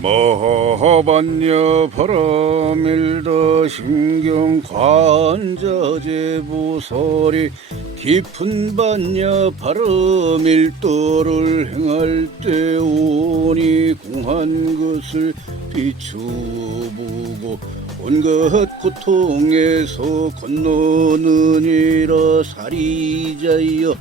머하반여 바람일다 신경 관자제부설이 깊은 반야 바람일도를 행할 때 오니 공한 것을 비추보고 온갖 고통에서 건너느니라 사리자여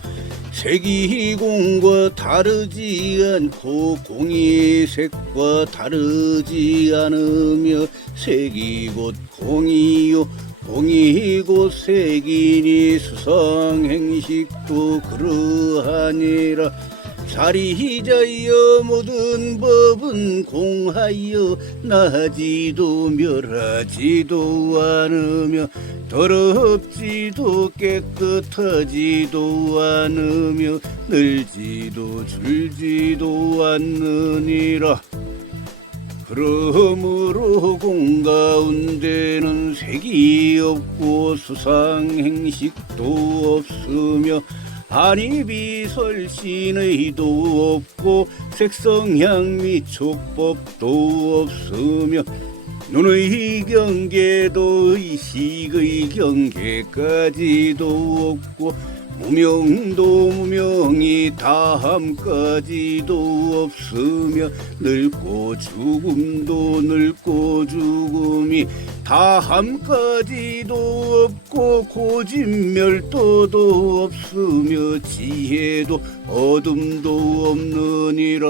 색이공과 다르지 않고 공이 색과 다르지 않으며 색이 곧 공이요 공이 곧 색이니 수상행식도 그러하니라 사리자여 모든 법은 공하여. 나지도 멸하지도 않으며 더럽지도 깨끗하지도 않으며 늘지도 줄지도 않느니라. 그러므로 공 가운데는 색이 없고 수상행식도 없으며 한이비설신의도 없고 색성향미 촉법도 없으며 눈의 경계도 의식의 경계까지도 없고 무명도 무명이 다함까지도 없으며 늙고 죽음도 늙고 죽음이 다함까지도 없고 고진멸도도 없으며 지혜도 어둠도 없느니라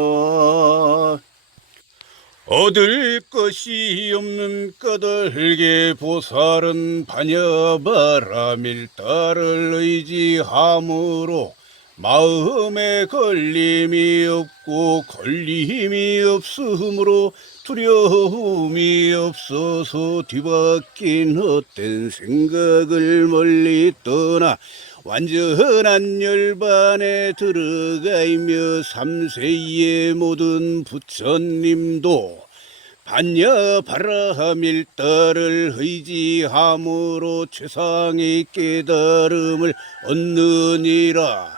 얻을 것이 없는 까닭에 보살은 반야바라밀다를 의지함으로 마음에 걸림이 없고 걸림이 없으므로 두려움이 없어서 뒤바뀐 헛된 생각을 멀리 떠나 완전한 열반에 들어가 있며 삼세의 모든 부처님도 반야 바라밀다를 의지함으로 최상의 깨달음을 얻느니라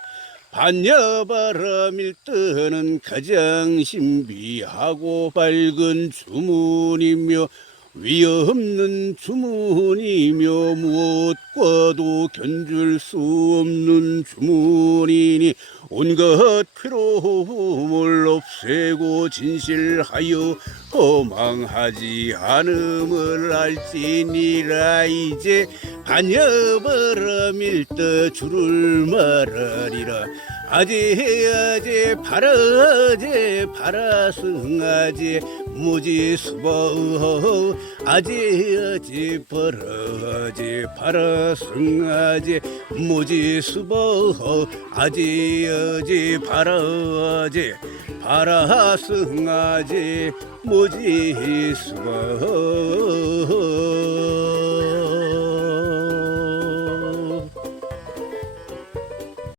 반야 바라밀다는 가장 신비하고 밝은 주문이며 위없는 주문이며 무엇과도 견줄 수 없는 주문이니 온갖 괴로움을 없애고 진실하여 거망하지 않음을 알지니라. 이제 반야바람일떠 주를 말하리라. 아제 아제 파라제 파라승아제 무지수보 아제 아제 파라제 파라승아제 무지수보 아제 아제 파라제 파라승아제 무지수보